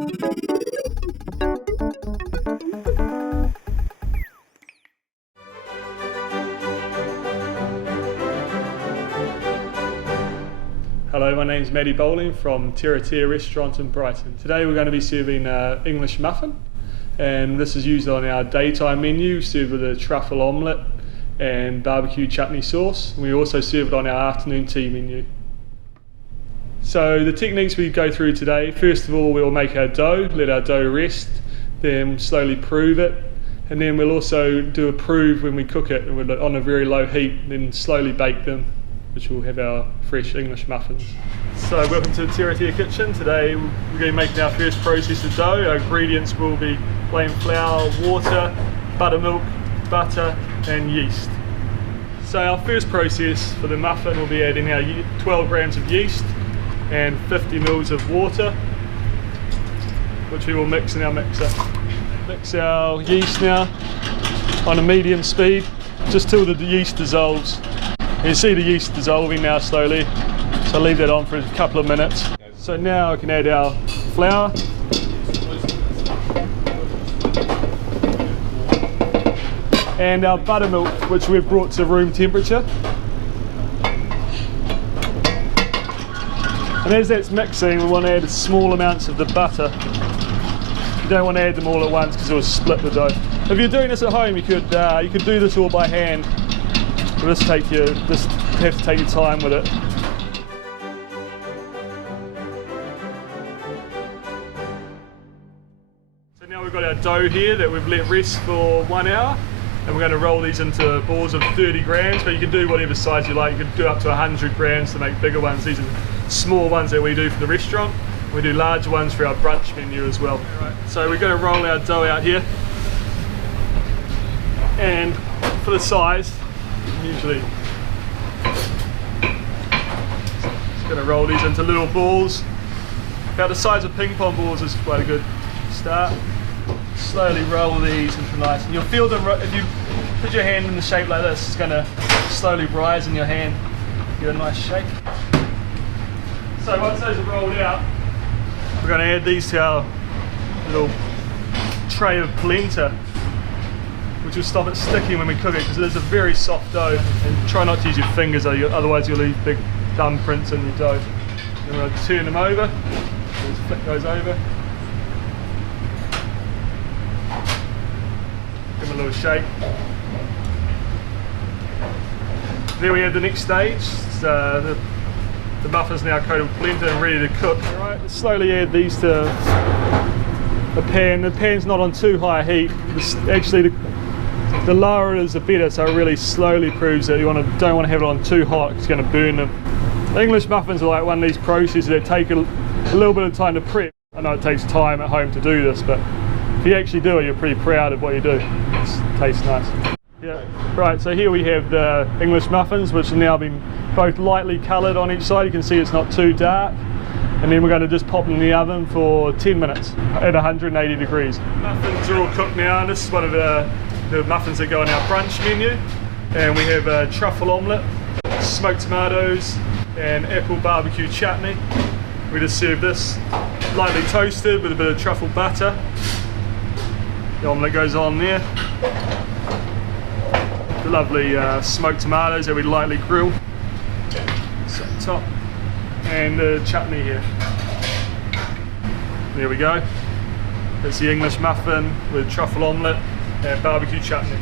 Hello, my name's Matty Bowling from Terra Restaurant in Brighton. Today we're going to be serving English muffin, and this is used on our daytime menu, served with a truffle omelette and barbecue chutney sauce. We also serve it on our afternoon tea menu. So the techniques we go through today, first of all we'll make our dough, let our dough rest, then slowly prove it, and then we'll also do a prove when we cook it on a very low heat, then slowly bake them, which will have our fresh English muffins. So welcome to the Terra Kitchen. Today we're going to be making our first process of dough. Our ingredients will be plain flour, water, buttermilk, butter and yeast. So our first process for the muffin will be adding our 12 grams of yeast and 50 mils of water, which we will mix in our mixer. Mix our yeast now on a medium speed, just till the yeast dissolves. You can see the yeast dissolving now slowly, so leave that on for a couple of minutes. So now I can add our flour. And our buttermilk, which we've brought to room temperature. And as that's mixing, we want to add small amounts of the butter. You don't want to add them all at once because it will split the dough. If you're doing this at home, you could do this all by hand. Just have to take your time with it. So now we've got our dough here that we've let rest for 1 hour, and we're going to roll these into balls of 30 grams, but you can do whatever size you like. You can do up to 100 grams to make bigger ones. These are small ones that we do for the restaurant. We do larger ones for our brunch menu as well. Right. So we're going to roll our dough out here, and for the size, usually just going to roll these into little balls. About the size of ping pong balls is quite a good start. Slowly roll these into nice, and you'll feel them if you put your hand in the shape like this. It's going to slowly rise in your hand, give it a nice shape. So once those are rolled out, we're going to add these to our little tray of polenta, which will stop it sticking when we cook it, because it is a very soft dough. And try not to use your fingers, otherwise you'll leave big thumbprints in your dough. Then we'll turn them over, just flick those over. Give them a little shake. There we have the next stage. The muffin's now coated with polenta and ready to cook. Alright, slowly add these to the pan. The pan's not on too high heat. Actually, the lower it is, the better, so it really slowly proves that you don't want to have it on too hot. It's going to burn them. The English muffins are like one of these processes that take a little bit of time to prep. I know it takes time at home to do this, but if you actually do it, you're pretty proud of what you do. It tastes nice. Yeah. Right, so here we have the English muffins, which have now been both lightly coloured on each side. You can see it's not too dark. And then we're going to just pop them in the oven for 10 minutes at 180 degrees. Muffins are all cooked now, and this is one of the muffins that go on our brunch menu. And we have a truffle omelette, smoked tomatoes and apple barbecue chutney. We just serve this lightly toasted with a bit of truffle butter. The omelette goes on there. The lovely smoked tomatoes that we lightly grill. So top. And the chutney here. There we go. That's the English muffin with truffle omelette and barbecue chutney.